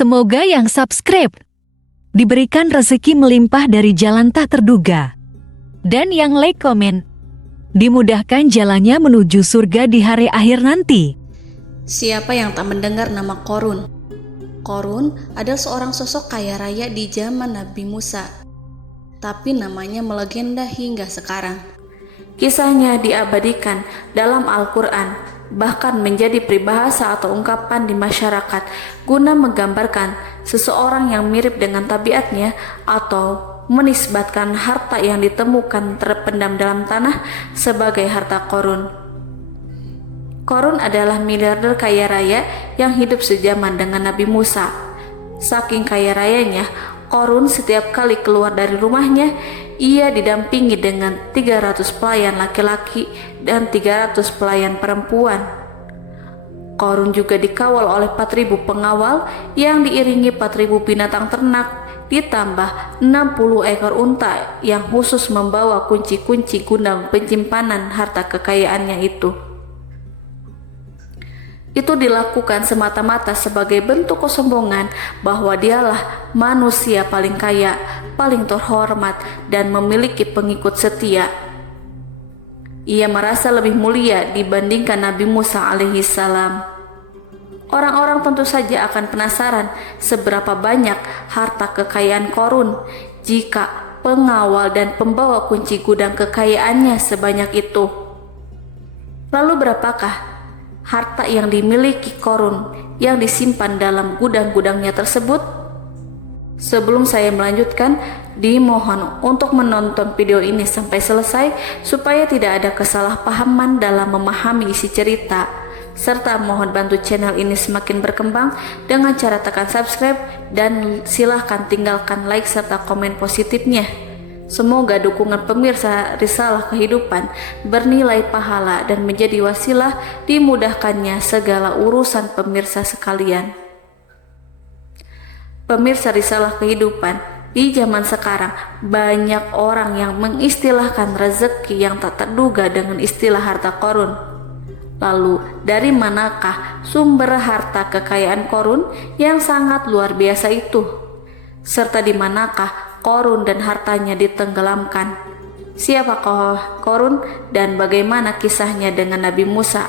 Semoga yang subscribe diberikan rezeki melimpah dari jalan tak terduga. Dan yang like komen, dimudahkan jalannya menuju surga di hari akhir nanti. Siapa yang tak mendengar nama Qorun? Qorun adalah seorang sosok kaya raya di zaman Nabi Musa, tapi namanya melegenda hingga sekarang. Kisahnya diabadikan dalam Al-Quran, bahkan menjadi peribahasa atau ungkapan di masyarakat guna menggambarkan seseorang yang mirip dengan tabiatnya atau menisbatkan harta yang ditemukan terpendam dalam tanah sebagai harta Qorun. Qorun adalah miliarder kaya raya yang hidup sejaman dengan Nabi Musa. Saking kaya rayanya, Qorun setiap kali keluar dari rumahnya, ia didampingi dengan 300 pelayan laki-laki dan 300 pelayan perempuan. Qorun juga dikawal oleh 4.000 pengawal yang diiringi 4.000 binatang ternak, ditambah 60 ekor unta yang khusus membawa kunci-kunci gudang penyimpanan harta kekayaannya itu. Itu dilakukan semata-mata sebagai bentuk kesombongan bahwa dialah manusia paling kaya, paling terhormat, dan memiliki pengikut setia. Ia merasa lebih mulia dibandingkan Nabi Musa alaihissalam. Orang-orang tentu saja akan penasaran seberapa banyak harta kekayaan Qorun jika pengawal dan pembawa kunci gudang kekayaannya sebanyak itu. Lalu berapakah harta yang dimiliki Qorun yang disimpan dalam gudang-gudangnya tersebut? Sebelum saya melanjutkan, dimohon untuk menonton video ini sampai selesai supaya tidak ada kesalahpahaman dalam memahami isi cerita, serta mohon bantu channel ini semakin berkembang dengan cara tekan subscribe dan silahkan tinggalkan like serta komen positifnya. Semoga dukungan pemirsa Risalah Kehidupan bernilai pahala dan menjadi wasilah dimudahkannya segala urusan pemirsa sekalian. Pemirsa Risalah Kehidupan, di zaman sekarang banyak orang yang mengistilahkan rezeki yang tak terduga dengan istilah harta Qorun. Lalu dari manakah sumber harta kekayaan Qorun yang sangat luar biasa itu? Serta di manakah Qorun dan hartanya ditenggelamkan? Siapakah Qorun dan bagaimana kisahnya dengan Nabi Musa?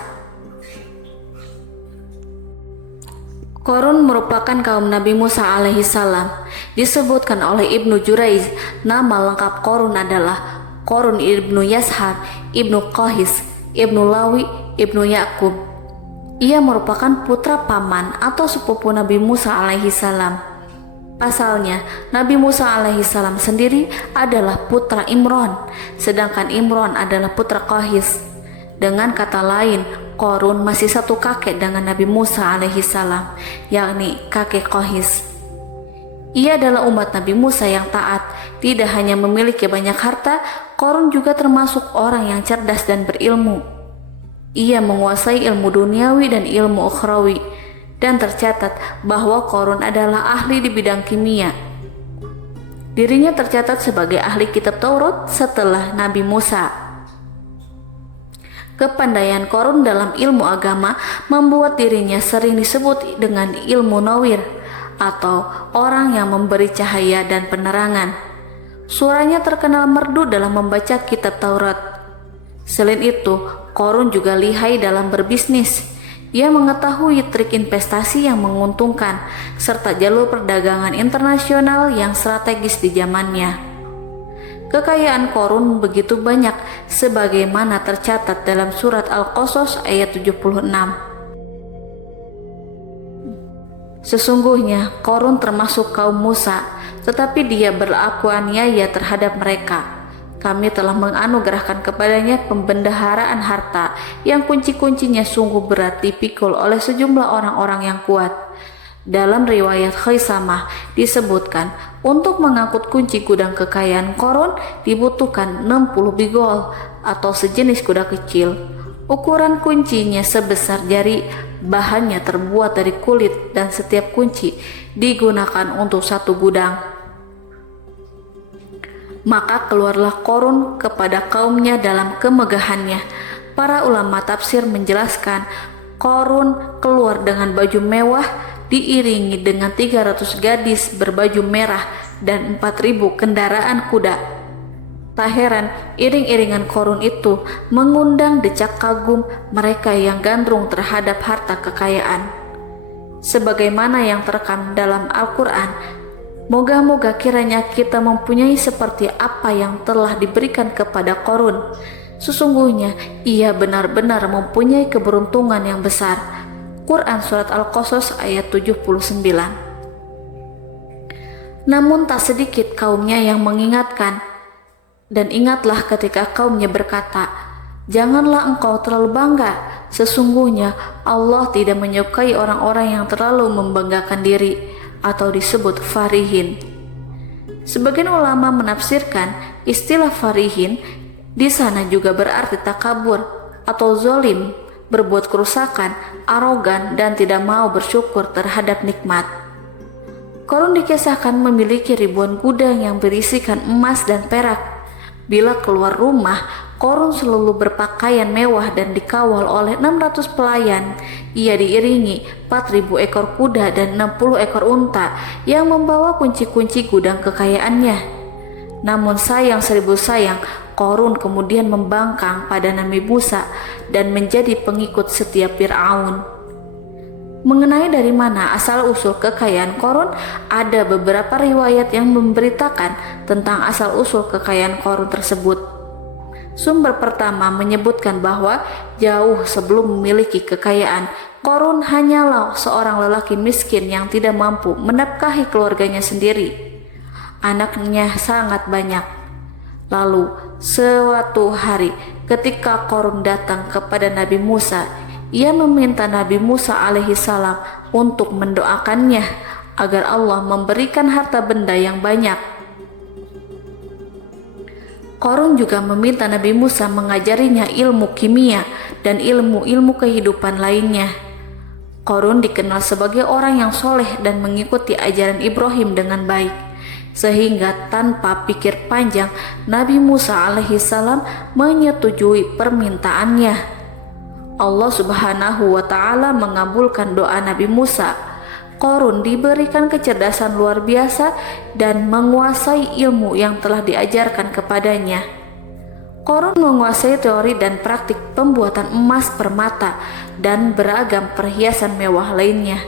Qorun merupakan kaum Nabi Musa alaihissalam. Disebutkan oleh Ibnu Jurayj, nama lengkap Qorun adalah Qorun ibnu Yashar, ibnu Qahis, ibnu Lawi, ibnu Yakub. Ia merupakan putra paman atau sepupu Nabi Musa alaihissalam. Pasalnya, Nabi Musa alaihissalam sendiri adalah putra Imran, sedangkan Imran adalah putra Qahis. Dengan kata lain, Qorun masih satu kakek dengan Nabi Musa alaihissalam, yakni kakek Qahis. Ia adalah umat Nabi Musa yang taat. Tidak hanya memiliki banyak harta, Qorun juga termasuk orang yang cerdas dan berilmu. Ia menguasai ilmu duniawi dan ilmu ukhrawi, dan tercatat bahwa Qorun adalah ahli di bidang kimia. Dirinya tercatat sebagai ahli kitab Taurat setelah Nabi Musa. Kepandaian Qorun dalam ilmu agama membuat dirinya sering disebut dengan ilmu nawir atau orang yang memberi cahaya dan penerangan. Suaranya terkenal merdu dalam membaca kitab Taurat. Selain itu, Qorun juga lihai dalam berbisnis. Ia mengetahui trik investasi yang menguntungkan serta jalur perdagangan internasional yang strategis di zamannya. Kekayaan Qorun begitu banyak sebagaimana tercatat dalam surat Al-Qasas ayat 76. Sesungguhnya Qorun termasuk kaum Musa, tetapi dia berlaku aniaya terhadap mereka. Kami telah menganugerahkan kepadanya pembendaharaan harta yang kunci-kuncinya sungguh berat dipikul oleh sejumlah orang-orang yang kuat. Dalam riwayat Khaisamah disebutkan, untuk mengangkut kunci gudang kekayaan Qorun dibutuhkan 60 bigol atau sejenis kuda kecil. Ukuran kuncinya sebesar jari, bahannya terbuat dari kulit dan setiap kunci digunakan untuk satu gudang. Maka keluarlah Qorun kepada kaumnya dalam kemegahannya. Para ulama tafsir menjelaskan Qorun keluar dengan baju mewah diiringi dengan 300 gadis berbaju merah dan 4.000 kendaraan kuda. Tak heran iring-iringan Korun itu mengundang decak kagum mereka yang gandrung terhadap harta kekayaan. Sebagaimana yang terekam dalam Al-Quran, moga-moga kiranya kita mempunyai seperti apa yang telah diberikan kepada Korun. Sesungguhnya ia benar-benar mempunyai keberuntungan yang besar. Quran Surat Al-Qasas ayat 79. Namun tak sedikit kaumnya yang mengingatkan, dan ingatlah ketika kaumnya berkata, "Janganlah engkau terlalu bangga. Sesungguhnya Allah tidak menyukai orang-orang yang terlalu membanggakan diri," atau disebut farihin. Sebagian ulama menafsirkan istilah farihin di sana juga berarti takabur atau zolim, berbuat kerusakan, arogan, dan tidak mau bersyukur terhadap nikmat. Korun dikisahkan memiliki ribuan gudang yang berisikan emas dan perak. Bila keluar rumah, Korun selalu berpakaian mewah dan dikawal oleh 600 pelayan. Ia diiringi 4.000 ekor kuda dan 60 ekor unta yang membawa kunci-kunci gudang kekayaannya. Namun sayang seribu sayang, Korun kemudian membangkang pada Nabi Musa dan menjadi pengikut setia Fir'aun. Mengenai dari mana asal-usul kekayaan Korun, ada beberapa riwayat yang memberitakan tentang asal-usul kekayaan Korun tersebut. Sumber pertama menyebutkan bahwa jauh sebelum memiliki kekayaan, Korun hanyalah seorang lelaki miskin yang tidak mampu menafkahi keluarganya sendiri. Anaknya sangat banyak. Lalu, suatu hari ketika Korun datang kepada Nabi Musa, ia meminta Nabi Musa alaihissalam untuk mendoakannya agar Allah memberikan harta benda yang banyak. Korun juga meminta Nabi Musa mengajarinya ilmu kimia dan ilmu-ilmu kehidupan lainnya. Korun dikenal sebagai orang yang soleh dan mengikuti ajaran Ibrahim dengan baik, sehingga tanpa pikir panjang Nabi Musa alaihissalam menyetujui permintaannya. Allah Subhanahu wa Ta'ala mengabulkan doa Nabi Musa. Korun diberikan kecerdasan luar biasa dan menguasai ilmu yang telah diajarkan kepadanya. Korun menguasai teori dan praktik pembuatan emas permata dan beragam perhiasan mewah lainnya.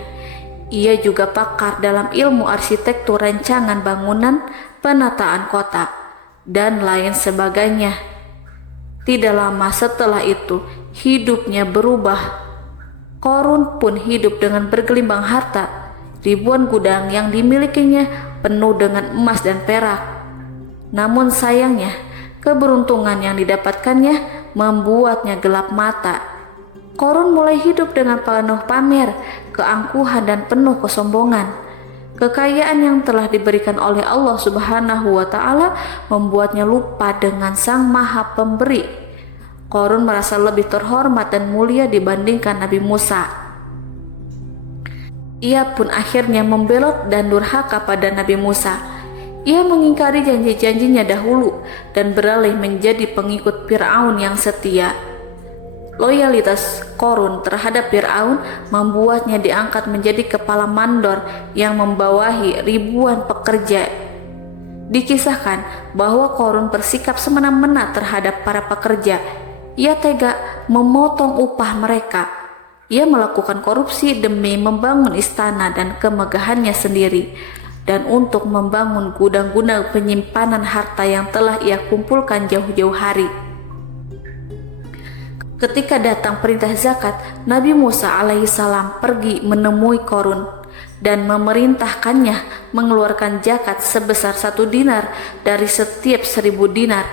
Ia juga pakar dalam ilmu arsitektur rancangan bangunan, penataan kota, dan lain sebagainya. Tidak lama setelah itu, hidupnya berubah. Korun pun hidup dengan bergelimbang harta. Ribuan gudang yang dimilikinya penuh dengan emas dan perak. Namun sayangnya, keberuntungan yang didapatkannya membuatnya gelap mata. Korun mulai hidup dengan penuh pamer, keangkuhan, dan penuh kesombongan. Kekayaan yang telah diberikan oleh Allah Subhanahu wa Ta'ala membuatnya lupa dengan Sang Maha Pemberi. Korun merasa lebih terhormat dan mulia dibandingkan Nabi Musa. Ia pun akhirnya membelot dan durhaka pada Nabi Musa. Ia mengingkari janji-janjinya dahulu dan beralih menjadi pengikut Fir'aun yang setia. Loyalitas Korun terhadap Fir'aun membuatnya diangkat menjadi kepala mandor yang membawahi ribuan pekerja. Dikisahkan bahwa Korun bersikap semena-mena terhadap para pekerja. Ia tega memotong upah mereka. Ia melakukan korupsi demi membangun istana dan kemegahannya sendiri, dan untuk membangun gudang-gudang penyimpanan harta yang telah ia kumpulkan jauh-jauh hari. Ketika datang perintah zakat, Nabi Musa alaihissalam pergi menemui Korun dan memerintahkannya mengeluarkan zakat sebesar 1 dinar dari setiap 1.000 dinar,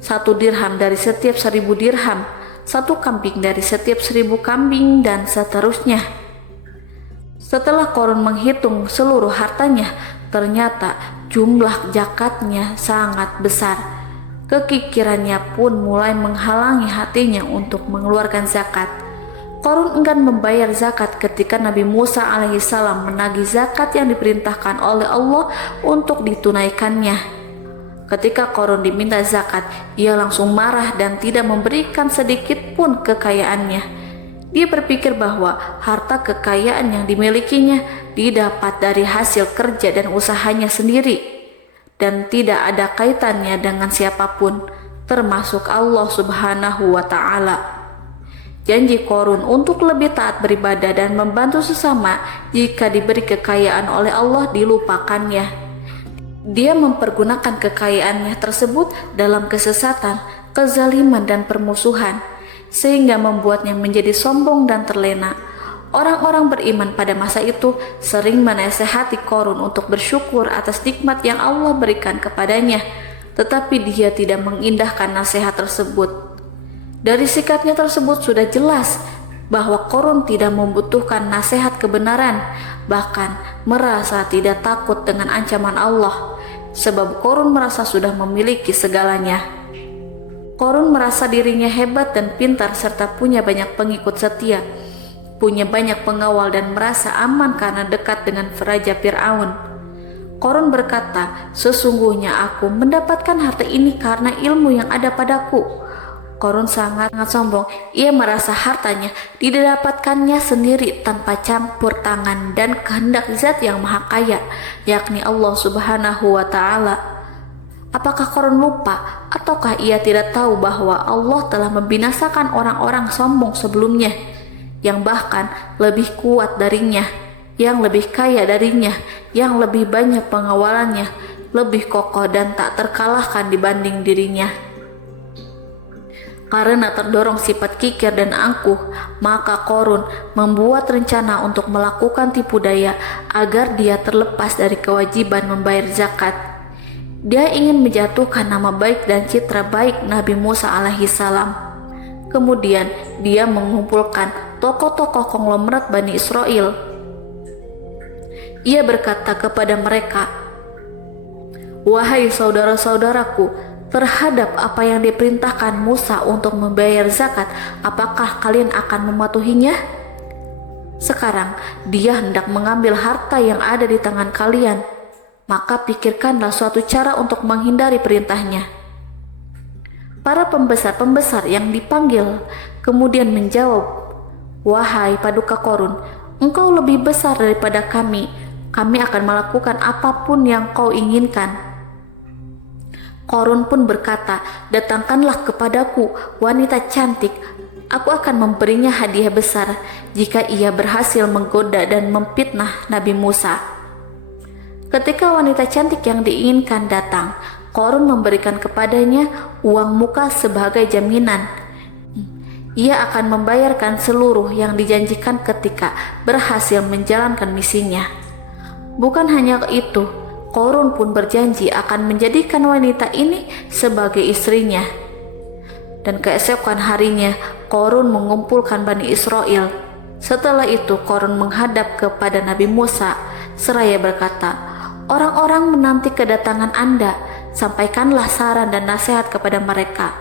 1 dirham dari setiap 1.000 dirham, 1 kambing dari setiap 1.000 kambing, dan seterusnya. Setelah Korun menghitung seluruh hartanya, ternyata jumlah zakatnya sangat besar. Kekikirannya pun mulai menghalangi hatinya untuk mengeluarkan zakat. Korun enggan membayar zakat ketika Nabi Musa alaihissalam menagih zakat yang diperintahkan oleh Allah untuk ditunaikannya. Ketika Korun diminta zakat, ia langsung marah dan tidak memberikan sedikit pun kekayaannya. Dia berpikir bahwa harta kekayaan yang dimilikinya didapat dari hasil kerja dan usahanya sendiri, dan tidak ada kaitannya dengan siapapun, termasuk Allah Subhanahu wa Ta'ala. Janji Korun untuk lebih taat beribadah dan membantu sesama jika diberi kekayaan oleh Allah dilupakannya. Dia mempergunakan kekayaannya tersebut dalam kesesatan, kezaliman, dan permusuhan, sehingga membuatnya menjadi sombong dan terlena. Orang-orang beriman pada masa itu sering menasehati Korun untuk bersyukur atas nikmat yang Allah berikan kepadanya, tetapi dia tidak mengindahkan nasihat tersebut. Dari sikapnya tersebut sudah jelas bahwa Korun tidak membutuhkan nasihat kebenaran, bahkan merasa tidak takut dengan ancaman Allah, sebab Korun merasa sudah memiliki segalanya. Korun merasa dirinya hebat dan pintar serta punya banyak pengikut setia, punya banyak pengawal dan merasa aman karena dekat dengan Raja Fir'aun. Korun berkata, "Sesungguhnya aku mendapatkan harta ini karena ilmu yang ada padaku." Korun sangat sombong. Ia merasa hartanya didapatkannya sendiri tanpa campur tangan dan kehendak Zat yang Maha Kaya, yakni Allah Subhanahu wa Ta'ala. Apakah Korun lupa ataukah ia tidak tahu bahwa Allah telah membinasakan orang-orang sombong sebelumnya, yang bahkan lebih kuat darinya, yang lebih kaya darinya, yang lebih banyak pengawalannya, lebih kokoh dan tak terkalahkan dibanding dirinya? Karena terdorong sifat kikir dan angkuh, maka Korun membuat rencana untuk melakukan tipu daya agar dia terlepas dari kewajiban membayar zakat. Dia ingin menjatuhkan nama baik dan citra baik Nabi Musa alaihissalam. Kemudian dia mengumpulkan tokoh-tokoh konglomerat Bani Israel. Ia berkata kepada mereka, "Wahai saudara-saudaraku, terhadap apa yang diperintahkan Musa untuk membayar zakat, apakah kalian akan mematuhinya? Sekarang dia hendak mengambil harta yang ada di tangan kalian, maka pikirkanlah suatu cara untuk menghindari perintahnya." Para pembesar-pembesar yang dipanggil kemudian menjawab, "Wahai paduka Korun, engkau lebih besar daripada kami akan melakukan apapun yang kau inginkan." Korun pun berkata, "Datangkanlah kepadaku wanita cantik, aku akan memberinya hadiah besar jika ia berhasil menggoda dan memfitnah Nabi Musa." Ketika wanita cantik yang diinginkan datang, Korun memberikan kepadanya uang muka sebagai jaminan. Ia akan membayarkan seluruh yang dijanjikan ketika berhasil menjalankan misinya. Bukan hanya itu, Korun pun berjanji akan menjadikan wanita ini sebagai istrinya. Dan keesokan harinya, Korun mengumpulkan Bani Israel. Setelah itu, Korun menghadap kepada Nabi Musa seraya berkata, "Orang-orang menanti kedatangan Anda, sampaikanlah saran dan nasihat kepada mereka."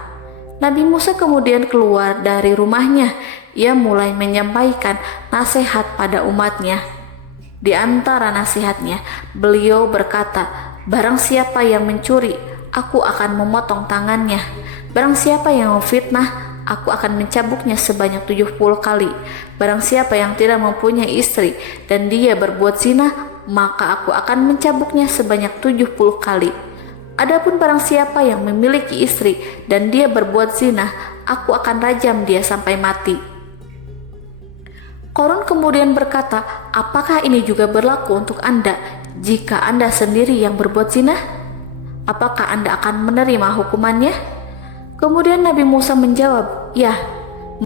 Nabi Musa kemudian keluar dari rumahnya. Ia mulai menyampaikan nasihat pada umatnya. Di antara nasihatnya, beliau berkata, "Barang siapa yang mencuri, aku akan memotong tangannya. Barang siapa yang memfitnah, aku akan mencambuknya sebanyak 70 kali. Barang siapa yang tidak mempunyai istri dan dia berbuat zina, maka aku akan mencambuknya sebanyak 70 kali. Adapun barang siapa yang memiliki istri dan dia berbuat zina, aku akan rajam dia sampai mati." Korun kemudian berkata, "Apakah ini juga berlaku untuk Anda jika Anda sendiri yang berbuat zina? Apakah Anda akan menerima hukumannya?" Kemudian Nabi Musa menjawab, "Ya,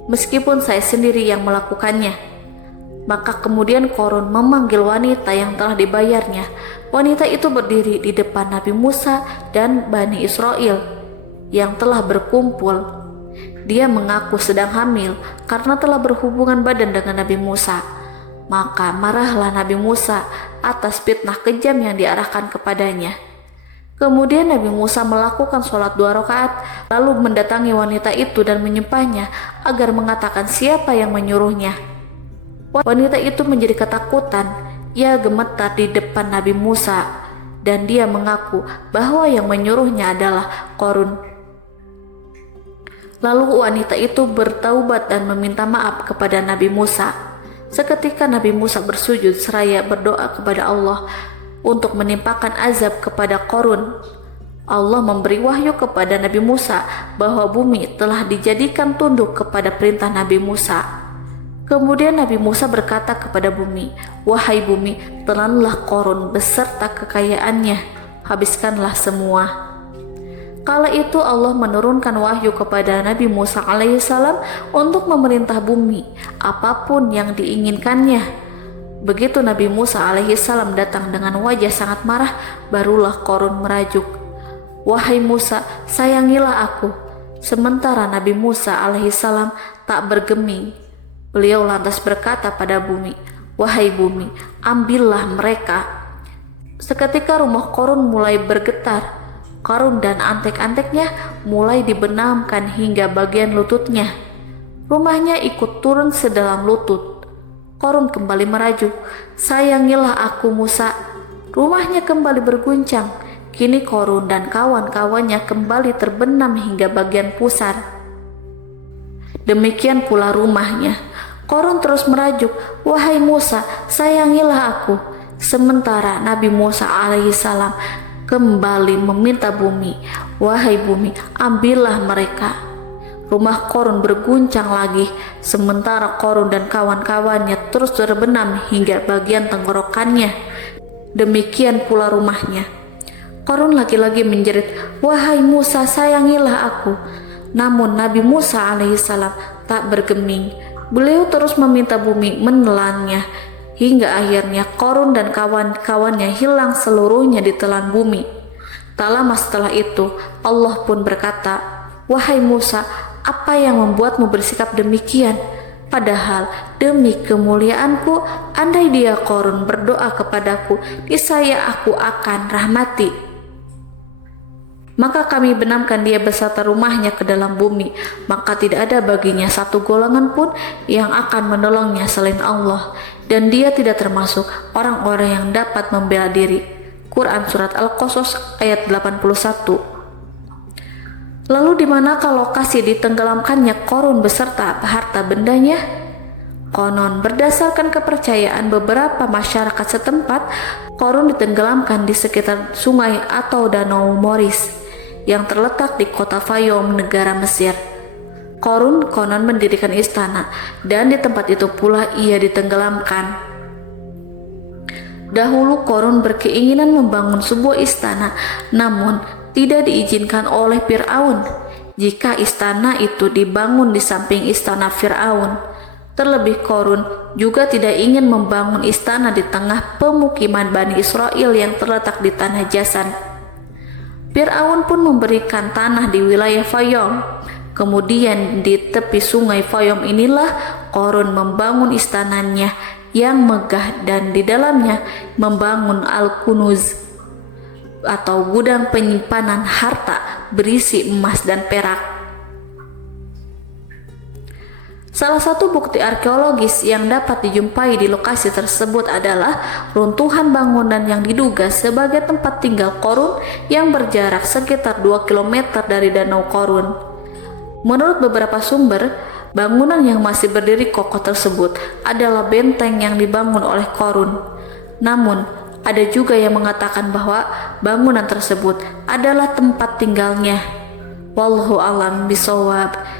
meskipun saya sendiri yang melakukannya." Maka kemudian Korun memanggil wanita yang telah dibayarnya. Wanita itu berdiri di depan Nabi Musa dan Bani Israel yang telah berkumpul. Dia mengaku sedang hamil karena telah berhubungan badan dengan Nabi Musa. Maka marahlah Nabi Musa atas fitnah kejam yang diarahkan kepadanya. Kemudian Nabi Musa melakukan sholat 2 rakaat, lalu mendatangi wanita itu dan menyumpahnya agar mengatakan siapa yang menyuruhnya. Wanita itu menjadi ketakutan. Ia gemetar di depan Nabi Musa dan dia mengaku bahwa yang menyuruhnya adalah Korun. Lalu wanita itu bertaubat dan meminta maaf kepada Nabi Musa. Seketika Nabi Musa bersujud seraya berdoa kepada Allah untuk menimpakan azab kepada Qarun. Allah memberi wahyu kepada Nabi Musa bahwa bumi telah dijadikan tunduk kepada perintah Nabi Musa. Kemudian Nabi Musa berkata kepada bumi, "Wahai bumi, telanlah Qarun beserta kekayaannya, habiskanlah semua." Kala itu Allah menurunkan wahyu kepada Nabi Musa alaihissalam untuk memerintah bumi apapun yang diinginkannya. Begitu Nabi Musa alaihissalam datang dengan wajah sangat marah, barulah Qarun merajuk, "Wahai Musa, sayangilah aku." Sementara Nabi Musa alaihissalam tak bergeming. Beliau lantas berkata pada bumi, "Wahai bumi, ambillah mereka." Seketika rumah Qarun mulai bergetar. Qarun dan antek-anteknya mulai dibenamkan hingga bagian lututnya. Rumahnya ikut turun sedalam lutut. Qarun kembali merajuk, "Sayangilah aku Musa." Rumahnya kembali berguncang. Kini Qarun dan kawan-kawannya kembali terbenam hingga bagian pusar. Demikian pula rumahnya. Qarun terus merajuk, "Wahai Musa, sayangilah aku." Sementara Nabi Musa alaihissalam kembali meminta bumi, "Wahai bumi, ambillah mereka." Rumah Qarun berguncang lagi, sementara Qarun dan kawan-kawannya terus terbenam hingga bagian tenggorokannya. Demikian pula rumahnya. Qarun lagi-lagi menjerit, "Wahai Musa, sayangilah aku." Namun Nabi Musa alaihissalam tak bergeming. Beliau terus meminta bumi menelannya, hingga akhirnya Qarun dan kawan-kawannya hilang seluruhnya ditelan bumi. Tak lama setelah itu, Allah pun berkata, "Wahai Musa, apa yang membuatmu bersikap demikian? Padahal demi kemuliaanku, andai dia Qarun berdoa kepadaku, niscaya aku akan rahmati. Maka kami benamkan dia beserta rumahnya ke dalam bumi, maka tidak ada baginya satu golongan pun yang akan menolongnya selain Allah, dan dia tidak termasuk orang-orang yang dapat membela diri." Quran Surat Al-Qasas ayat 81. Lalu di manakah lokasi ditenggelamkannya Qarun beserta harta bendanya? Konon berdasarkan kepercayaan beberapa masyarakat setempat, Qarun ditenggelamkan di sekitar sungai atau danau Moris yang terletak di kota Fayum, negara Mesir. Qarun konon mendirikan istana, dan di tempat itu pula ia ditenggelamkan. Dahulu Qarun berkeinginan membangun sebuah istana, namun tidak diizinkan oleh Fir'aun jika istana itu dibangun di samping istana Fir'aun. Terlebih Qarun juga tidak ingin membangun istana di tengah pemukiman Bani Israel yang terletak di tanah Jasan. Fir'aun pun memberikan tanah di wilayah Fayum. Kemudian di tepi sungai Fayum inilah Qarun membangun istananya yang megah, dan di dalamnya membangun Al-Kunuz atau gudang penyimpanan harta berisi emas dan perak. Salah satu bukti arkeologis yang dapat dijumpai di lokasi tersebut adalah runtuhan bangunan yang diduga sebagai tempat tinggal Qarun yang berjarak sekitar 2 km dari Danau Qarun. Menurut beberapa sumber, bangunan yang masih berdiri kokoh tersebut adalah benteng yang dibangun oleh Qarun. Namun, ada juga yang mengatakan bahwa bangunan tersebut adalah tempat tinggalnya. Wallahu a'lam bishawab.